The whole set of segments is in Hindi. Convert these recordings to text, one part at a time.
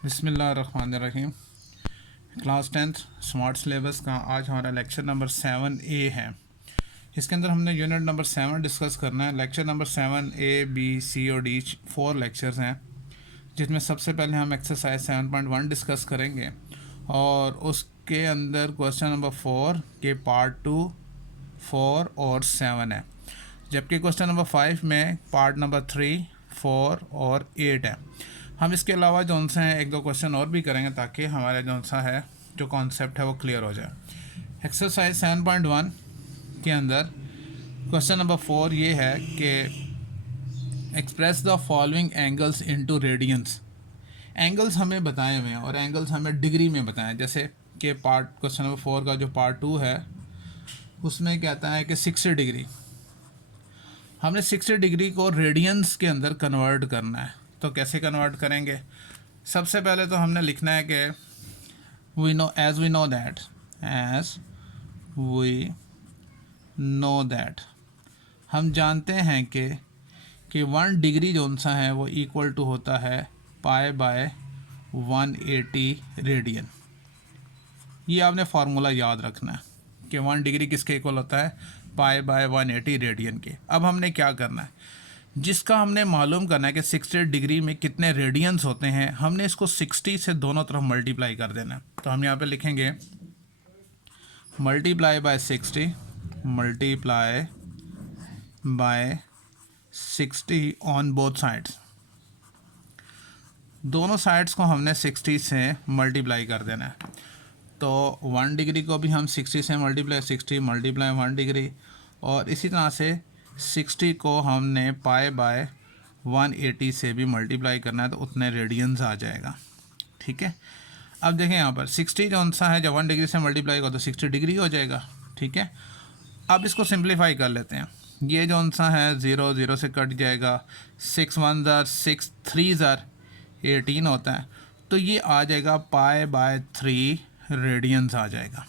बिस्मिल्लाहिर्रहमानिर्रहीम। क्लास 10th स्मार्ट सिलेबस का आज हमारा लेक्चर नंबर 7A है। इसके अंदर हमने यूनिट नंबर 7 डिस्कस करना है। Lecture number 7A, B, C और D 4 लेक्चर्स हैं, जिसमें सबसे पहले हम एक्सरसाइज 7.1 डिस्कस करेंगे और उसके अंदर क्वेश्चन नंबर 4 के पार्ट 2, 4 और 7 है, जबकि क्वेश्चन नंबर 5 में पार्ट नंबर 3, 4 और 8 है। हम इसके अलावा जो सा है एक दो क्वेश्चन और भी करेंगे ताकि हमारा जो सा है जो कॉन्सेप्ट है वो क्लियर हो जाए। एक्सरसाइज 7.1 के अंदर क्वेश्चन नंबर 4 ये है कि express the following angles into radiance. Angles हमें बताए हुए हैं और एंगल्स हमें डिग्री में बताएं। जैसे कि पार्ट क्वेश्चन नंबर 4 का जो पार्ट 2 है उसमें कहता है कि 60 डिग्री, हमने 60 डिग्री को रेडियंस के अंदर कन्वर्ट करना है। तो कैसे कन्वर्ट करेंगे? सबसे पहले तो हमने लिखना है कि वी नो दैट हम जानते हैं कि 1 डिग्री जो सा है वो इक्वल टू होता है पाई बाय 180 रेडियन। ये आपने फार्मूला याद रखना है कि 1 डिग्री किसके इक्वल होता है? पाई बाय 180 रेडियन के। अब हमने क्या करना है, जिसका हमने मालूम करना है कि 60 डिग्री में कितने रेडियंस होते हैं, हमने इसको 60 से दोनों तरफ मल्टीप्लाई कर देना है। तो हम यहाँ पे लिखेंगे multiply by 60 multiply by 60 on both sides. दोनों साइड्स को हमने 60 से मल्टीप्लाई कर देना है। तो 1 डिग्री को भी हम 60 से मल्टीप्लाई 60 मल्टीप्लाई 1 डिग्री, और इसी तरह से 60 को हमने पाई बाय 180 से भी मल्टीप्लाई करना है तो उतने रेडियंस आ जाएगा। ठीक है, अब देखें यहाँ पर 60 जो सा है जब 1 डिग्री से मल्टीप्लाई होगा तो 60 डिग्री हो जाएगा। ठीक है, अब इसको सिंप्लीफाई कर लेते हैं। ये जो सा है 0 0 से कट जाएगा, 6 1 ज़ार 6 3 ज़ार 18 होता है, तो ये आ जाएगा पाई बाय 3 रेडियंस आ जाएगा।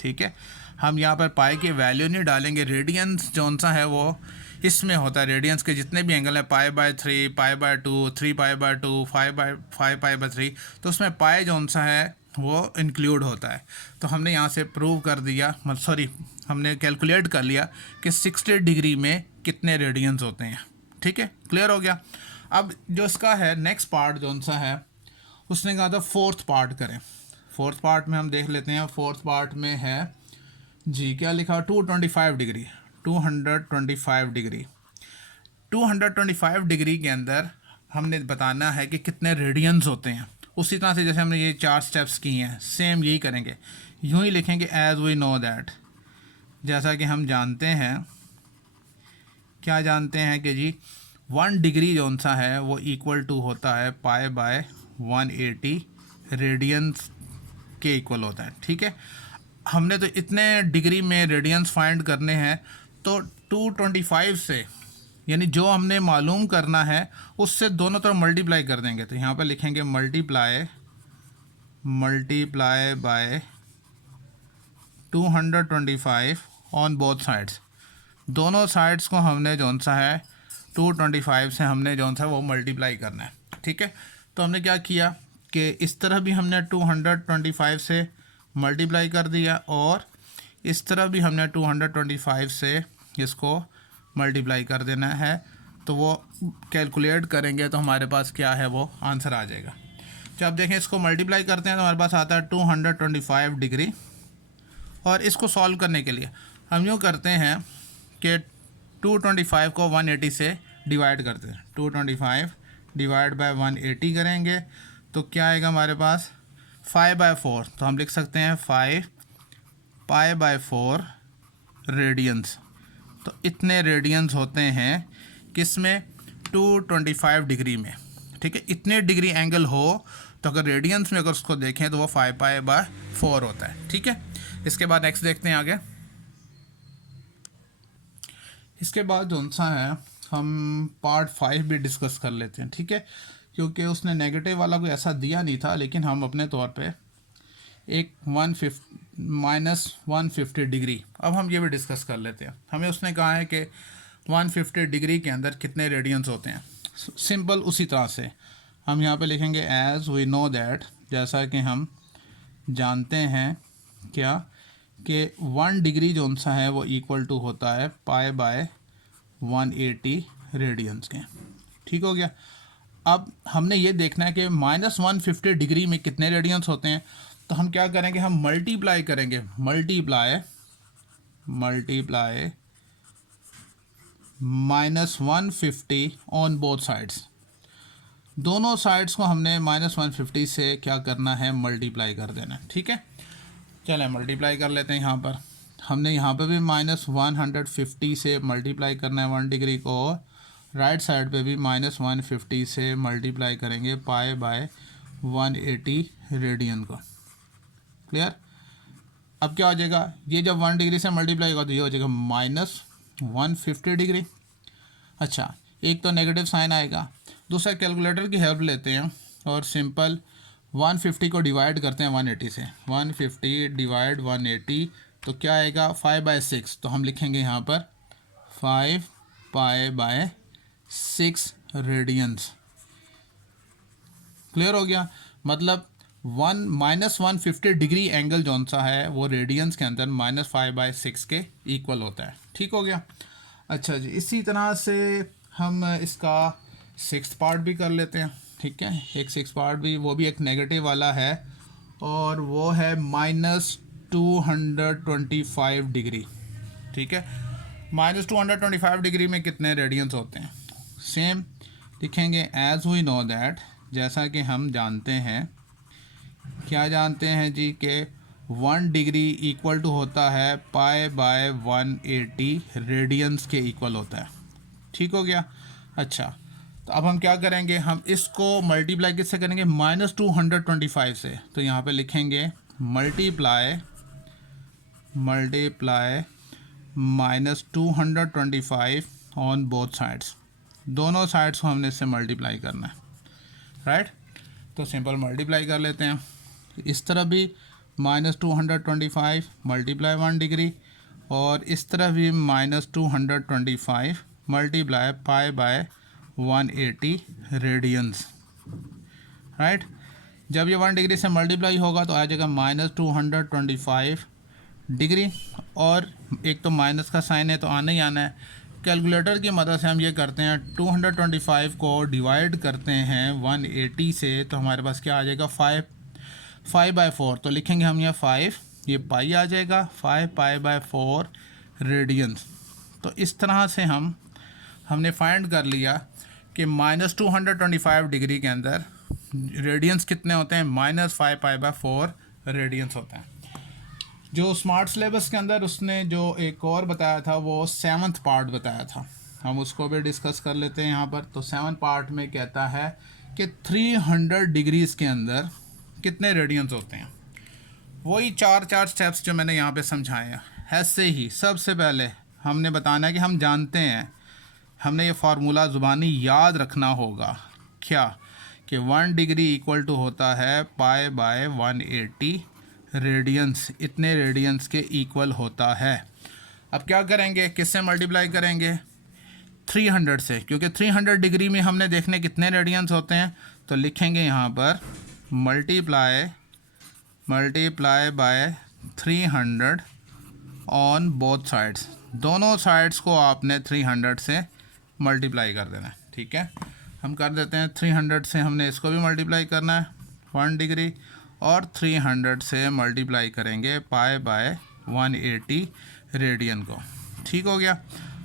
ठीक है, हम यहाँ पर पाई की वैल्यू नहीं डालेंगे, रेडियंस जो सा है वो इसमें होता है। रेडियंस के जितने भी एंगल है pi by 3, pi by 2, 3 pi by 2, 5 pi by 3, तो उसमें पाई जो सा है वो इंक्लूड होता है। तो हमने यहाँ से प्रूव कर दिया, हमने कैलकुलेट कर लिया कि 60 डिग्री में कितने रेडियंस होते हैं। ठीक है, क्लियर हो गया। अब जो इसका है नेक्स्ट पार्ट जो सा है उसने कहा था फोर्थ पार्ट करें। फोर्थ पार्ट में हम देख लेते हैं। फोर्थ पार्ट में है जी क्या लिखा, 225 डिग्री 225 डिग्री 225 डिग्री के अंदर हमने बताना है कि कितने रेडियंस होते हैं। उसी तरह से जैसे हमने ये 4 स्टेप्स किए हैं सेम यही करेंगे, यूँ ही लिखेंगे एज वी नो दैट। जैसा कि हम जानते हैं, क्या जानते हैं कि जी 1 डिग्री जो सा है वो इक्वल टू होता है पाई बाय 180 रेडियंस के इक्वल होता है। ठीक है, हमने तो इतने डिग्री में रेडियंस फाइंड करने हैं, तो 225 से यानी जो हमने मालूम करना है उससे दोनों तरफ मल्टीप्लाई कर देंगे। तो यहाँ पे लिखेंगे multiply by 225 on both sides. दोनों साइड्स को हमने जौन सा है 225 से हमने जौन सा वो मल्टीप्लाई करना है। ठीक है, तो हमने क्या किया कि इस तरह भी हमने 225 से मल्टीप्लाई कर दिया और इस तरह भी हमने 225 से इसको मल्टीप्लाई कर देना है। तो वो कैलकुलेट करेंगे तो हमारे पास क्या है वो आंसर आ जाएगा। जब देखें इसको मल्टीप्लाई करते हैं तो हमारे पास आता है 225 डिग्री। और इसको सॉल्व करने के लिए हम यूँ करते हैं कि 225 को 180 से डिवाइड करते हैं। 225 डिवाइड बाय 180 करेंगे तो क्या आएगा हमारे पास 5 बाय 4। तो हम लिख सकते हैं 5 पाई बाय 4 रेडियंस। तो इतने रेडियंस होते हैं किस में? 225 डिग्री में। ठीक है, इतने डिग्री एंगल हो तो अगर रेडियंस में अगर उसको देखें तो वो 5 पाई बाय 4 होता है। ठीक है, इसके बाद नेक्स्ट देखते हैं आगे। इसके बाद जो सा है हम पार्ट 5 भी डिस्कस कर लेते हैं। ठीक है, क्योंकि उसने नेगेटिव वाला कोई ऐसा दिया नहीं था, लेकिन हम अपने तौर पे एक -150 डिग्री अब हम ये भी डिस्कस कर लेते हैं। हमें उसने कहा है कि 150 डिग्री के अंदर कितने रेडियंस होते हैं। सिंपल उसी तरह से हम यहाँ पे लिखेंगे एज वी नो दैट, जैसा कि हम जानते हैं क्या कि 1 डिग्री जो सा है वो इक्वल टू होता है पाई बाय 180 रेडियंस के। ठीक हो गया। अब हमने ये देखना है कि -150 डिग्री में कितने रेडियंस होते हैं, तो हम क्या करेंगे, हम मल्टीप्लाई करेंगे, मल्टीप्लाई -150 ऑन बोथ साइड्स। दोनों साइड्स को हमने -150 से क्या करना है, मल्टीप्लाई कर देना है। ठीक है, चलें मल्टीप्लाई कर लेते हैं। यहाँ पर हमने यहाँ पर भी -150 से मल्टीप्लाई करना है 1 डिग्री को, और राइट साइड पे भी -150 से मल्टीप्लाई करेंगे पाई बाय 180 रेडियन को। क्लियर। अब क्या हो जाएगा, ये जब 1 डिग्री से मल्टीप्लाई होगा तो ये हो जाएगा -150 डिग्री। अच्छा, एक तो नेगेटिव साइन आएगा, दूसरा कैलकुलेटर की हेल्प लेते हैं और सिंपल 150 को डिवाइड करते हैं 180 से। 150 डिवाइड 180 तो क्या आएगा, 5/6। तो हम लिखेंगे यहाँ पर 5 पाई बाय 6 रेडियंस। क्लियर हो गया। मतलब -150 डिग्री एंगल जौन सा है वो रेडियंस के अंदर -5/6 के इक्वल होता है। ठीक हो गया। अच्छा जी, इसी तरह से हम इसका 6th पार्ट भी कर लेते हैं। ठीक है, एक 6th पार्ट भी, वो भी एक नेगेटिव वाला है और वो है -225 डिग्री। ठीक है, -225 डिग्री में कितने रेडियंस होते हैं, सेम लिखेंगे एज वी नो दैट, जैसा कि हम जानते हैं। क्या जानते हैं जी कि 1 डिग्री इक्वल टू होता है पाई बाय 180 रेडियंस के इक्वल होता है। ठीक हो गया। अच्छा, तो अब हम क्या करेंगे, हम इसको मल्टीप्लाई किससे करेंगे, -225 से। तो यहाँ पे लिखेंगे मल्टीप्लाई -225 ऑन बोथ साइड्स। दोनों साइड्स को हमने इससे मल्टीप्लाई करना है, राइट। तो सिंपल मल्टीप्लाई कर लेते हैं। इस तरफ भी -225 मल्टीप्लाई 1 डिग्री, और इस तरफ भी -225 multiply pi by 180 radians, right. जब ये 1 डिग्री से मल्टीप्लाई होगा तो आ जाएगा -225 डिग्री, और एक तो माइनस का साइन है तो आना ही आना है। कैलकुलेटर की मदद से हम ये करते हैं, 225 को डिवाइड करते हैं 180 से, तो हमारे पास क्या आ जाएगा, 5/4। तो लिखेंगे हम यहाँ 5, ये पाई आ जाएगा, 5 पाई बाय 4 रेडियंस। तो इस तरह से हमने फाइंड कर लिया कि -225 डिग्री के अंदर रेडियंस कितने होते हैं, -5 पाई बाय 4 रेडियंस होते हैं। जो स्मार्ट सिलेबस के अंदर उसने जो एक और बताया था वो 7th पार्ट बताया था, हम उसको भी डिस्कस कर लेते हैं यहाँ पर। तो 7th पार्ट में कहता है कि 300 डिग्रीज़ के अंदर कितने रेडियंस होते हैं। वही 4 स्टेप्स जो मैंने यहाँ पे समझाए हैं। ऐसे ही सबसे पहले हमने बताना है कि हम जानते हैं, हमने ये फार्मूला ज़ुबानी याद रखना होगा, क्या कि 1 डिग्री इक्वल टू होता है पाई बाय 180 रेडियंस, इतने रेडियंस के इक्वल होता है। अब क्या करेंगे, किससे मल्टीप्लाई करेंगे, 300 से, क्योंकि 300 डिग्री में हमने देखने कितने रेडियंस होते हैं। तो लिखेंगे यहाँ पर multiply by 300 on both sides. दोनों साइड्स को आपने 300 से मल्टीप्लाई कर देना है। ठीक है, हम कर देते हैं। 300 से हमने इसको भी मल्टीप्लाई करना है 1 डिग्री, और 300 से मल्टीप्लाई करेंगे पाई बाय 180 रेडियन को। ठीक हो गया।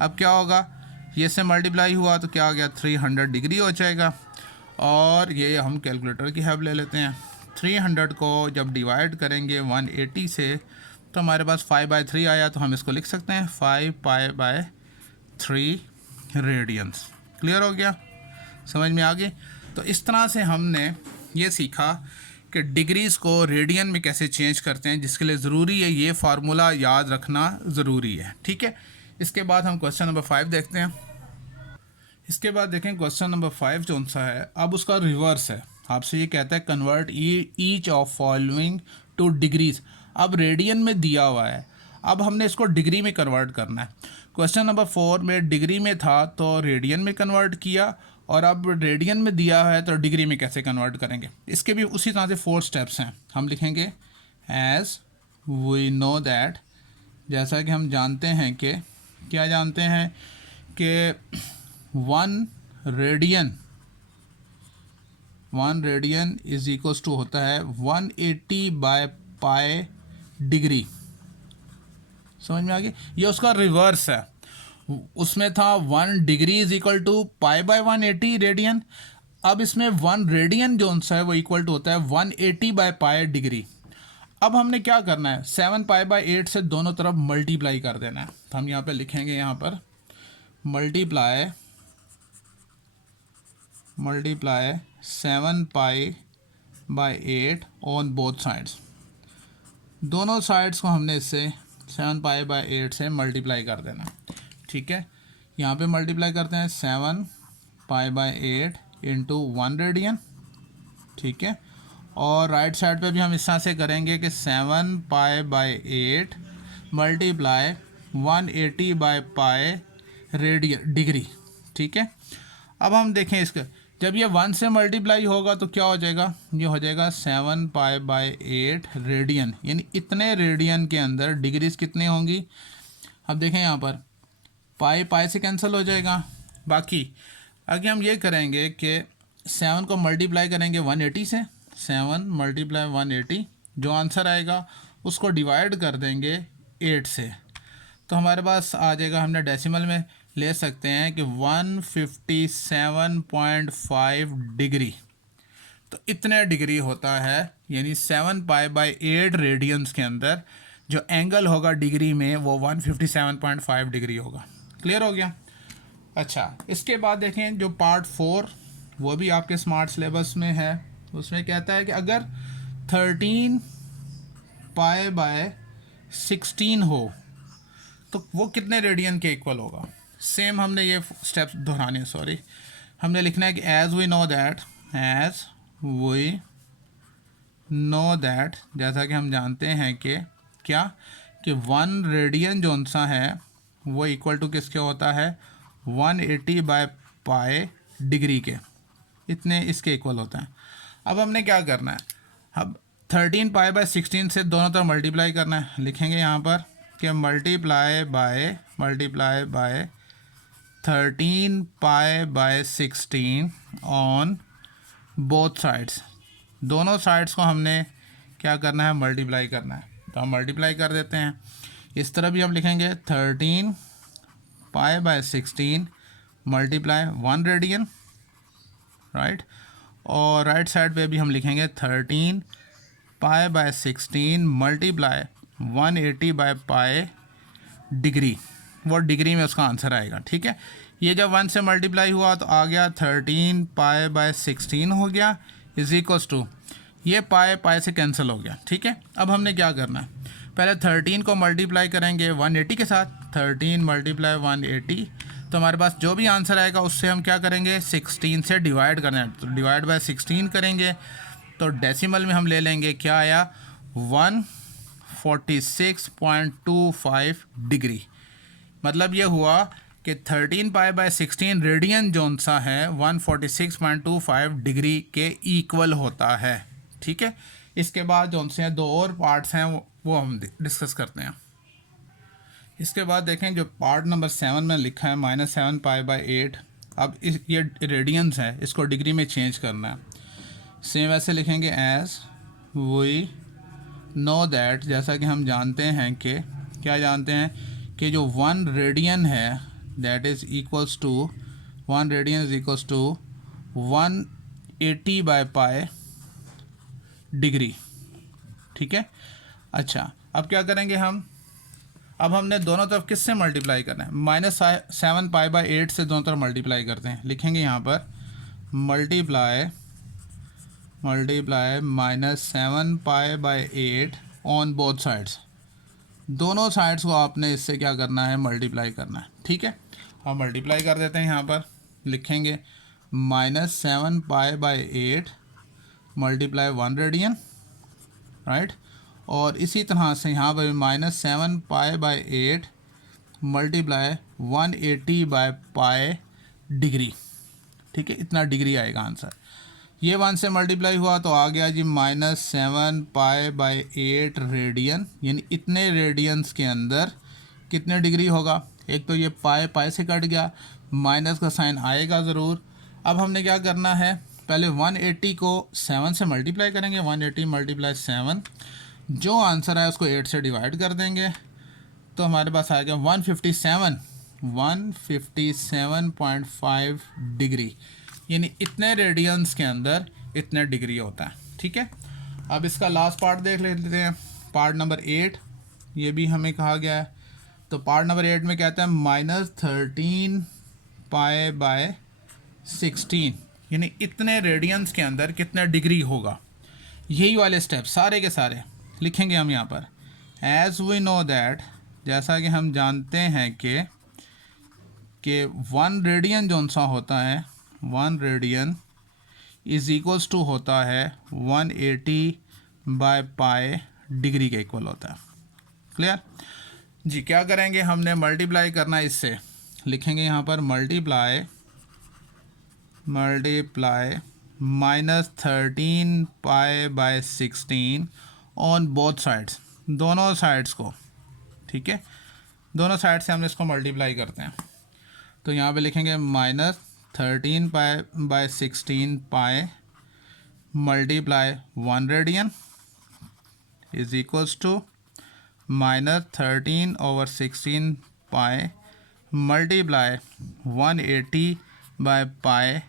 अब क्या होगा, ये से मल्टीप्लाई हुआ तो क्या हो गया, 300 डिग्री हो जाएगा। और ये हम कैलकुलेटर की हेल्प ले लेते हैं। 300 को जब डिवाइड करेंगे 180 से तो हमारे पास 5/3 आया, तो हम इसको लिख सकते हैं 5 पाई बाय 3 रेडियंस। क्लियर हो गया, समझ में आ गई। तो इस तरह से हमने ये सीखा कि डिग्रीज़ को रेडियन में कैसे चेंज करते हैं, जिसके लिए ज़रूरी है ये फार्मूला याद रखना ज़रूरी है। ठीक है, इसके बाद हम क्वेश्चन नंबर 5 देखते हैं। इसके बाद देखें क्वेश्चन नंबर 5 जो सा है, अब उसका रिवर्स है। आपसे ये कहता है convert each of following two degrees. अब रेडियन में दिया हुआ है, अब हमने इसको डिग्री में कन्वर्ट करना है। क्वेश्चन नंबर 4 में डिग्री में था तो रेडियन में कन्वर्ट किया, और अब रेडियन में दिया है तो डिग्री में कैसे कन्वर्ट करेंगे, इसके भी उसी तरह से 4 स्टेप्स हैं। हम लिखेंगे एज वी नो दैट, जैसा कि हम जानते हैं कि क्या जानते हैं कि 1 रेडियन इज इक्वल्स टू होता है 180/पाई डिग्री। समझ में आ गई? ये उसका रिवर्स है। उसमें था 1 डिग्री इज इक्वल टू पाई/180 रेडियन। अब इसमें 1 रेडियन जो सा है वो इक्वल टू होता है 180/पाई डिग्री। अब हमने क्या करना है, 7π/8 से दोनों तरफ मल्टीप्लाई कर देना है। तो हम यहाँ पे लिखेंगे, यहाँ पर मल्टीप्लाई 7π/8 ऑन बोथ साइड्स। दोनों साइड्स को हमने इससे 7π/8 से मल्टीप्लाई कर देना। ठीक है, यहाँ पे मल्टीप्लाई करते हैं 7π/8 इंटू 1 रेडियन। ठीक है, और राइट साइड पे भी हम इस तरह से करेंगे कि 7π/8 मल्टीप्लाई 180/पाई रेडियन डिग्री। ठीक है, अब हम देखें इसका, जब ये 1 से मल्टीप्लाई होगा तो क्या हो जाएगा, ये हो जाएगा 7π/8 रेडियन, यानी इतने रेडियन के अंदर डिग्रीज कितनी होंगी। अब देखें यहाँ पर पाई से कैंसिल हो जाएगा। बाकी आगे हम ये करेंगे कि 7 को मल्टीप्लाई करेंगे 180 से, 7 × 180, जो आंसर आएगा उसको डिवाइड कर देंगे 8 से, तो हमारे पास आ जाएगा, हमने डेसिमल में ले सकते हैं कि 157.5 डिग्री। तो इतने डिग्री होता है, यानी 7π/8 रेडियंस के अंदर जो एंगल होगा डिग्री में वो 157.5 डिग्री होगा। क्लियर हो गया? अच्छा, इसके बाद देखें जो पार्ट 4 वो भी आपके स्मार्ट सिलेबस में है। उसमें कहता है कि अगर 13π/16 हो तो वो कितने रेडियन के इक्वल होगा। सेम हमने ये स्टेप्स दोहराने, हमने लिखना है कि एज वी नो दैट, जैसा कि हम जानते हैं कि क्या, कि 1 रेडियन जो सा है वो इक्वल टू किसके होता है, 180/पाई डिग्री के, इतने इसके इक्वल होता है। अब हमने क्या करना है, अब 13π/16 से दोनों तरफ मल्टीप्लाई करना है। लिखेंगे यहाँ पर कि multiply by 13π/16 on both sides. दोनों साइड्स को हमने क्या करना है, मल्टीप्लाई करना है। तो हम मल्टीप्लाई कर देते हैं। इस तरह भी हम लिखेंगे 13π/16 मल्टीप्लाई 1 रेडियन, राइट। और राइट साइड पे भी हम लिखेंगे 13π/16 मल्टीप्लाई 180/पाई डिग्री, वो डिग्री में उसका आंसर आएगा। ठीक है, ये जब 1 से मल्टीप्लाई हुआ तो आ गया 13π/16 हो गया, इज इक्वल्स टू, ये पाई से कैंसिल हो गया। ठीक है, अब हमने क्या करना है, पहले 13 को मल्टीप्लाई करेंगे 180 के साथ, 13 × 180, तो हमारे पास जो भी आंसर आएगा उससे हम क्या करेंगे, 16 से डिवाइड करना है, तो डिवाइड बाय 16 करेंगे। तो डेसिमल में हम ले लेंगे, क्या आया, 146.25 डिग्री। मतलब ये हुआ कि 13π/16 रेडियन जोन सा है 146.25 डिग्री के इक्वल होता है। ठीक है, इसके बाद जोन से 2 और पार्ट्स हैं वो हम डिस्कस करते हैं। इसके बाद देखें जो पार्ट नंबर 7 में लिखा है -7π/8। अब ये रेडियंस है, इसको डिग्री में चेंज करना है। सेम वैसे लिखेंगे एज वी नो दैट, जैसा कि हम जानते हैं कि क्या जानते हैं कि जो 1 रेडियन है that is equals to 1 radian is equals to 180/पाई डिग्री। ठीक है, अच्छा अब क्या करेंगे हम, अब हमने दोनों तरफ किससे मल्टीप्लाई करना है, -7π/8 से दोनों तरफ मल्टीप्लाई करते हैं। लिखेंगे यहाँ पर मल्टीप्लाई -7π/8 ऑन बोथ साइड्स। दोनों साइड्स को आपने इससे क्या करना है, मल्टीप्लाई करना है। ठीक है, हम मल्टीप्लाई कर देते हैं। यहाँ पर लिखेंगे -7π/8 मल्टीप्लाई 1 रेडियन, राइट। और इसी तरह से यहाँ पर -7π/8 मल्टीप्लाई 180/पाई डिग्री। ठीक है, इतना डिग्री आएगा आंसर। ये 1 से मल्टीप्लाई हुआ तो आ गया जी -7 पाई बाई 8 रेडियन, यानी इतने रेडियंस के अंदर कितने डिग्री होगा। एक तो ये पाई पाई से कट गया, माइनस का साइन आएगा ज़रूर। अब हमने क्या करना है, पहले 180 को 7 से मल्टीप्लाई करेंगे, 180 मल्टीप्लाई 7, जो आंसर है उसको 8 से डिवाइड कर देंगे तो हमारे पास आ गया 157.5 डिग्री, यानी इतने रेडियंस के अंदर इतने डिग्री होता है। ठीक है, अब इसका लास्ट पार्ट देख लेते हैं, पार्ट नंबर 8, ये भी हमें कहा गया है। तो पार्ट नंबर 8 में कहते हैं -13 पाई बाय 16, यानी इतने रेडियंस के अंदर कितने डिग्री होगा। यही वाले स्टेप सारे के सारे लिखेंगे हम यहाँ पर। एज वी नो दैट, जैसा कि हम जानते हैं कि 1 रेडियन जो सा होता है, 1 रेडियन इज़ इक्वल्स टू होता है 180 बाय पाई डिग्री के इक्वल होता है। क्लियर जी। क्या करेंगे, हमने मल्टीप्लाई करना है इससे, लिखेंगे यहाँ पर multiply -13 pi by 16 on both sides, दोनों साइड्स को। ठीक है, दोनों साइड से हम इसको मल्टीप्लाई करते हैं तो यहाँ पे लिखेंगे -13 pi by 16 pi multiply 1 radian is equals to -13/16 pi multiply 180 by pi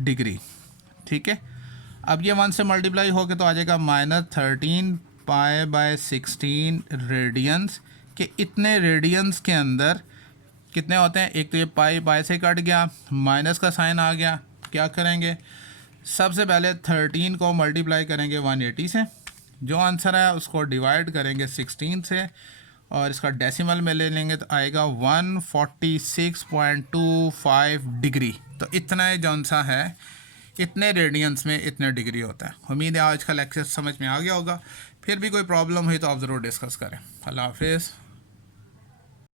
degree. ठीक है, अब ये 1 से मल्टीप्लाई होके तो आ जाएगा -13 पाई बाय 16 रेडियंस, कि इतने रेडियंस के अंदर कितने होते हैं। एक तो ये पाई पाई से कट गया, माइनस का साइन आ गया। क्या करेंगे, सबसे पहले 13 को मल्टीप्लाई करेंगे 180 से, जो आंसर है उसको डिवाइड करेंगे 16 से और इसका डेसिमल में ले लेंगे तो आएगा 146.25 डिग्री। तो इतना जौन सा है, इतने रेडियंस में इतने डिग्री होता है। उम्मीद है आज का लेक्चर समझ में आ गया होगा। फिर भी कोई प्रॉब्लम हुई तो आप ज़रूर डिस्कस करें। अल्लाह हाफिज़।